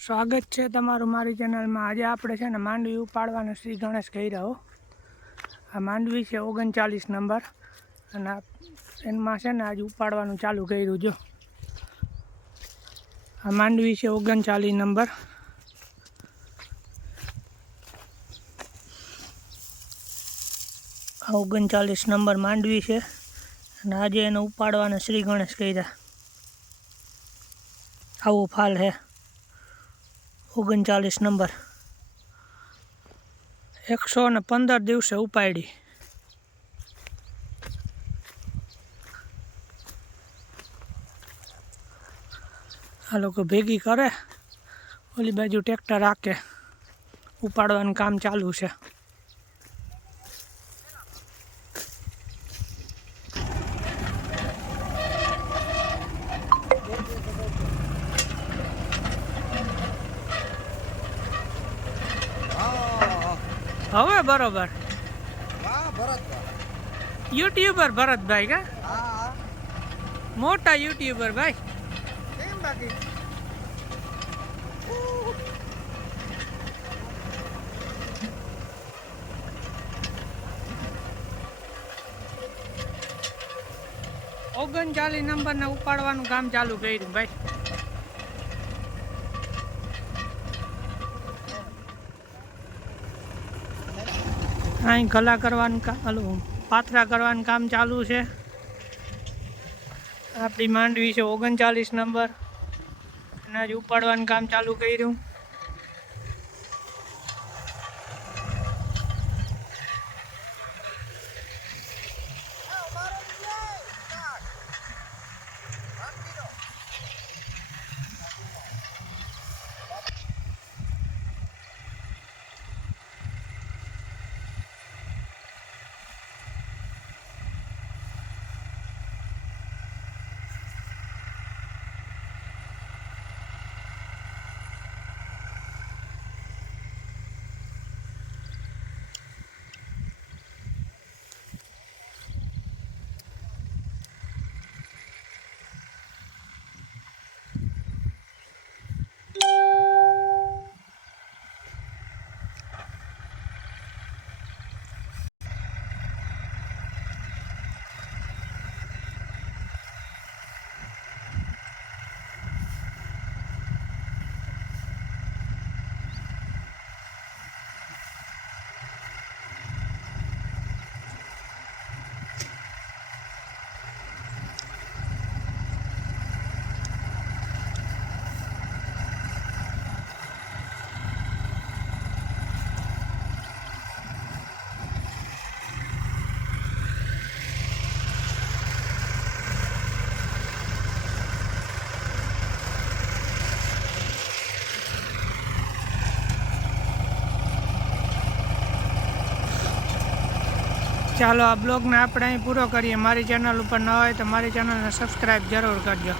સ્વાગત છે તમારું મારી ચેનલમાં. આજે આપણે છે ને માંડવી ઉપાડવાનો શ્રી ગણેશ કહી રહ્યો આ માંડવી છે ઓગણચાલીસ નંબર. અને એનમાં છે ને આજે ઉપાડવાનું ચાલુ કર્યું જો. આ માંડવી છે ઓગણચાલીસ નંબર. આ ઓગણચાલીસ નંબર માંડવી છે. અને આજે એને ઉપાડવાના શ્રી ગણેશ કર્યા. આવો ફાલ છે ઓગણચાલીસ નંબર. એકસો ને પંદર દિવસે ઉપાડી. આ લોકો ભેગી કરે, ઓલી બાજુ ટ્રેક્ટર રાખે ઉપાડવાનું કામ ચાલુ છે. હવે બરોબર. યુટ્યુબર ભરતભાઈ કા? મોટા યુટ્યુબર ભાઈ. કેમ બાકી? ઓગણચાલીસ નંબરને ઉપાડવાનું કામ ચાલુ કર્યું ભાઈ. અહીં ગલા કરવાનું કામ હલો, પાથરા કરવાનું કામ ચાલુ છે. આપણી માંડવી છે ઓગણચાલીસ નંબર. એના જ ઉપાડવાનું કામ ચાલુ કર્યું. ચાલો આ બ્લોગને આપણે અહીં પૂરો કરીએ. મારી ચેનલ ઉપર ન હોય તો મારી ચેનલને સબસ્ક્રાઈબ જરૂર કરજો.